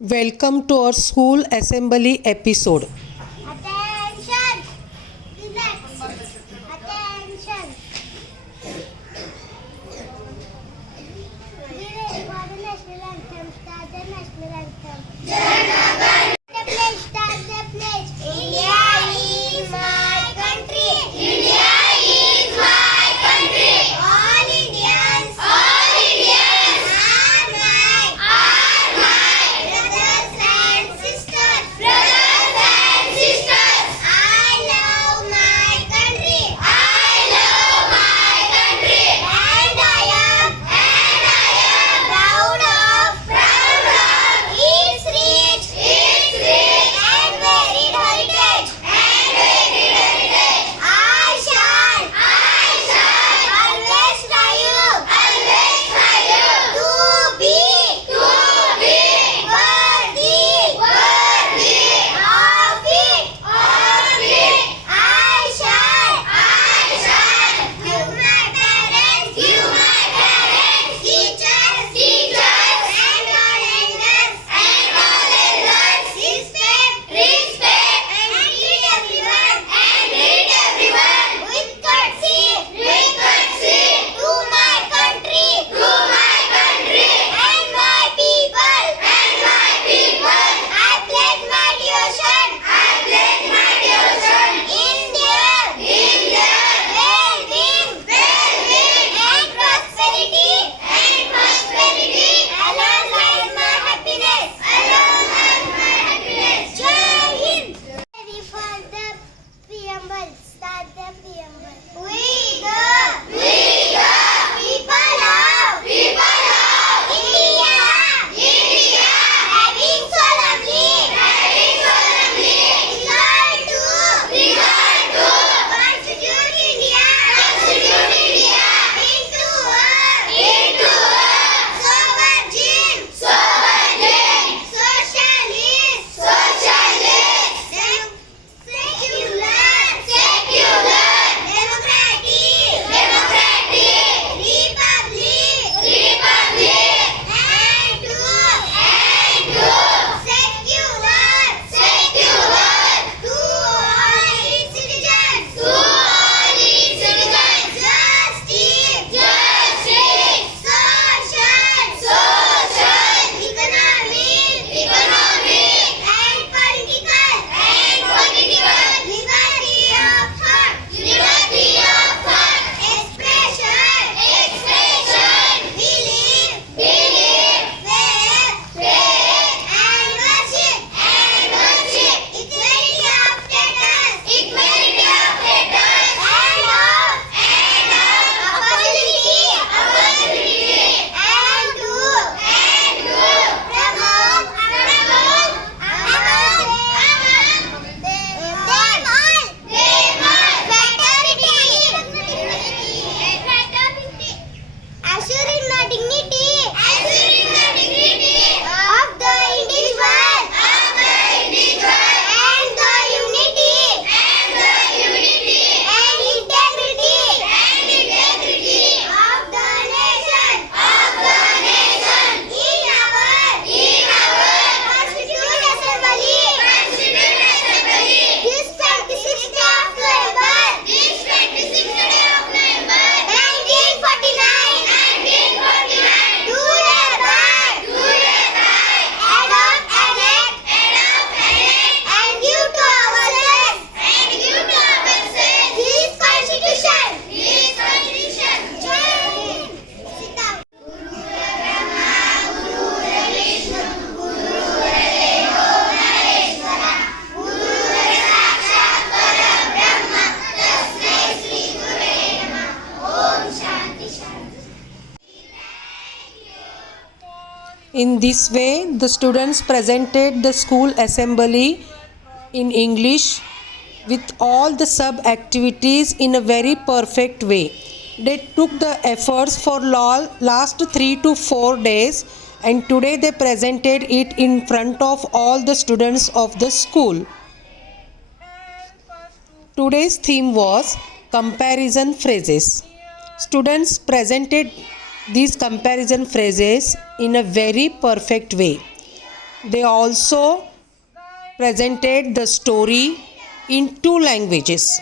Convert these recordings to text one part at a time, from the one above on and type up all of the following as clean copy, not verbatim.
Welcome to our school assembly episode. Attention! Relax. Attention! Be ready for the national anthem. Start the national anthem. The pledge. Start the pledge. India is my country. India is my country. All Indians. All Indians. Are my brothers and sisters. Brothers and sisters. I love my country. I love my country. And I am proud of its rich and varied heritage. I shall always strive to be worthy of it. I shall give my parents, teachers, and all elders respect and treat everyone with courtesy to my country and my people. I pledge my devotion in their well-being and prosperity alongside my happiness. Jai Hind. Ready for the preamble. Start the preamble. We the people of India, having solemnly resolved to constitute India into a sovereign, socialist, secular, democratic republic, and to secular to all its citizens, justice, social, economic, and political liberty of thought, expression, belief, faith, and worship, equality of status, and of opportunity, and to promote fraternity, assuring the dignity of the individual and the unity and integrity of the nation. In our Constituent Assembly, this 26th of November, 1949, do hereby adopt, enact, and give to ourselves this Constitution. Jai Hind. Seeta. In this way, the students presented the school assembly in English with all the sub-activities in a very perfect way. They took the efforts for last 3 to 4 days, and today they presented it in front of all the students of the school. Today's theme was comparison phrases. Students presented these comparison phrases in a very perfect way. They also presented the story in two languages,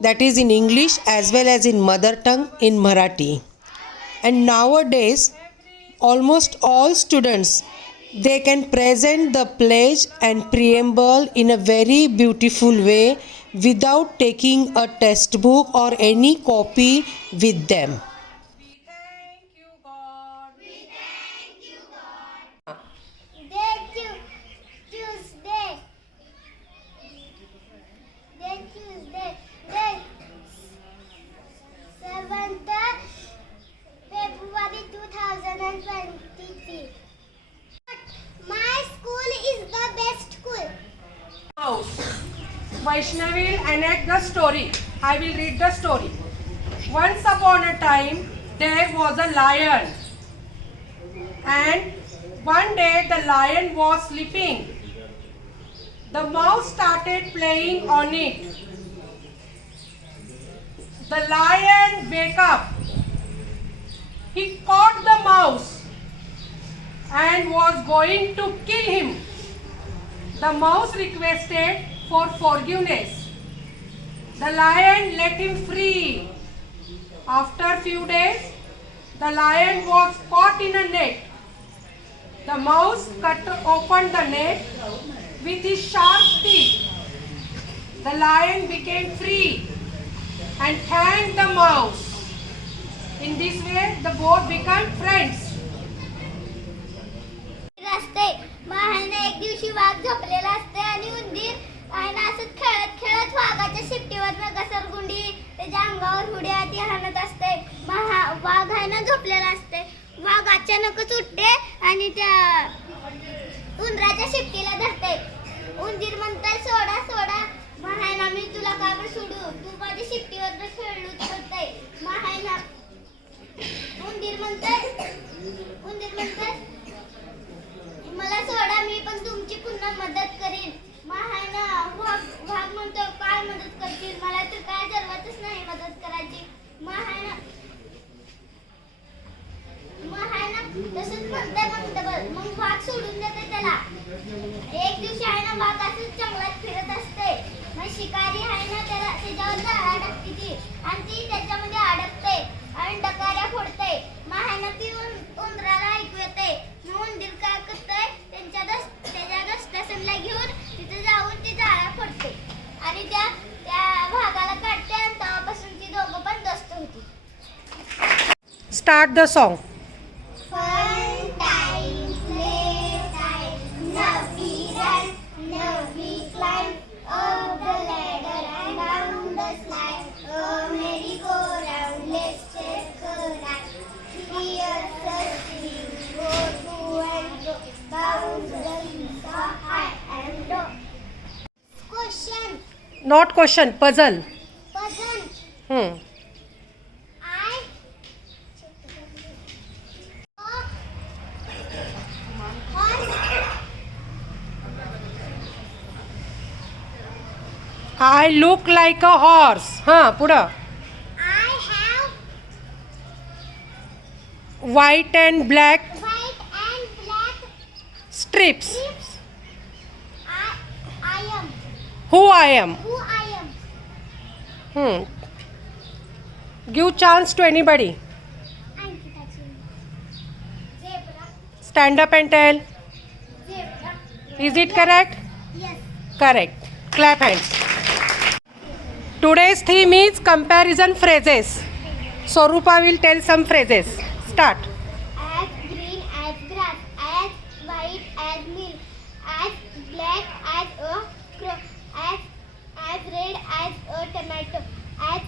that is in English as well as in mother tongue in Marathi. And nowadays almost all students, they can present the pledge and preamble in a very beautiful way without taking a textbook or any copy with them. We thank you, God. Tuesday. Day 7th February 2023. My school is the best school. House. Vaishnavi will enact the story. I will read the story. Once upon a time, there was a lion. And one day the lion was sleeping. The mouse started playing on it. The lion woke up. He caught the mouse and was going to kill him. The mouse requested for forgiveness. The lion let him free. After a few days, the lion was caught in a net. The mouse cut open the net with his sharp teeth. The lion became free and thanked the mouse. In this way, the both became friends. असते महाने एक दिवशी वाघ झोपलेला असते आणि उंदीर आणि असंच खेळत खेळत वाघाच्या शिट्टीवर घसरगुंडी त्याच्या अंगावर उड्या ती हाणत असते. वाघ आहे ना झोपलेला असते. वाघ अचानकच उठते आणि त्या उंदराच्या शिट्टीला धरते. उंदीर म्हणते सोडा सोडा महायना मी तुला का बरं सोडू, तू माझ्या शिट्टीवर खेळलो म्हणते. महायना उंदीर म्हणते मला सोडा मी पण तुमची पुन्हा मदत करीन. महायना वाघ म्हणतो काय मदत करतील, मला तर काय जरूरतच नाही मदत करायची. महायना तसंच म्हणते मग वाघ सोडून देते त्याला. एक दिवशी आहे ना वाघ असंच जंगलात फिरत असते. मग शिकारी आहे ना त्याच्यावर जाळा टाकते ती आणि ती त्याच्यामध्ये अडकते आणि डकाऱ्या फोडते. महायना ती उंदराला ऐकू येते. मग उंदीर काय करते त्याच्या दस्तासनला घेऊन तिथे जाऊन ती जाळा फोडते आणि त्या वाघाला काढते आणि तेव्हापासून ती दोघं पण दोस्त होती. Start the song. Fun time, play time. Now we run, now we climb up the ladder and down the slide. Oh, merry-go-round, let's take a ride. Hear the stream go to and fro, bounce the seesaw high and low. Question. Not question, puzzle. Puzzle. I look like a horse. पुढं. I have White and black white and black strips. strips. I am Who I am? who I am. Give chance to anybody. I'm touching. Zebra. Stand up and tell. Zebra. Is it correct? Yes. Correct. Clap hands. Today's theme is comparison phrases. Sorupa will tell some phrases. Start. As green as grass, as white as milk, as black as a crow, as red as a tomato, as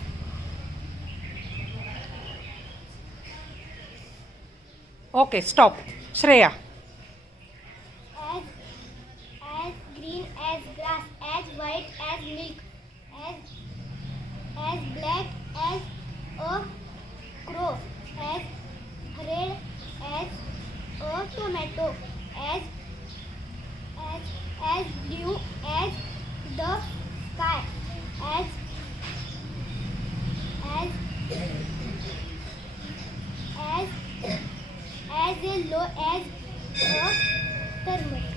Okay, stop. Shreya. as green as grass, as white as milk, as black as a crow, as red as a tomato, as blue as the sky, as yellow as a turmeric.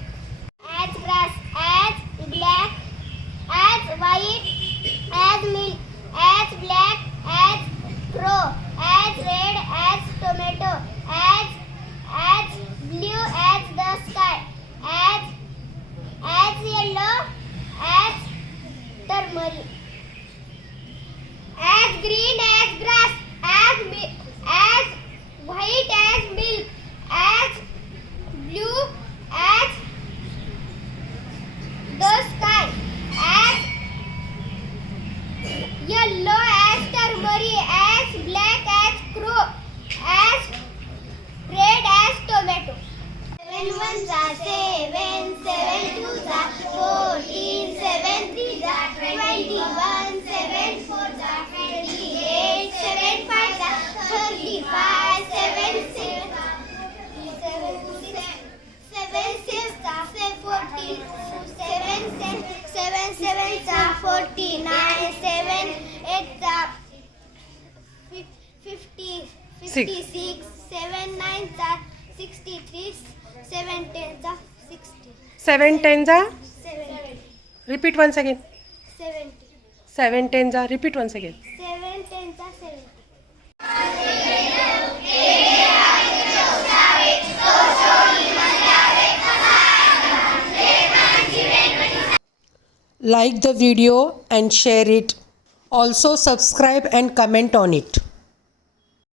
14. 7 sevens are 40. 9 7 8 are 50. 56. 7 9s are 63. 7 10s are 60. 7 10s are? 70. Repeat once again. 70. 7 10s are? Repeat once again. 7 10s are 70. Like the video and share it. Also subscribe and comment on it.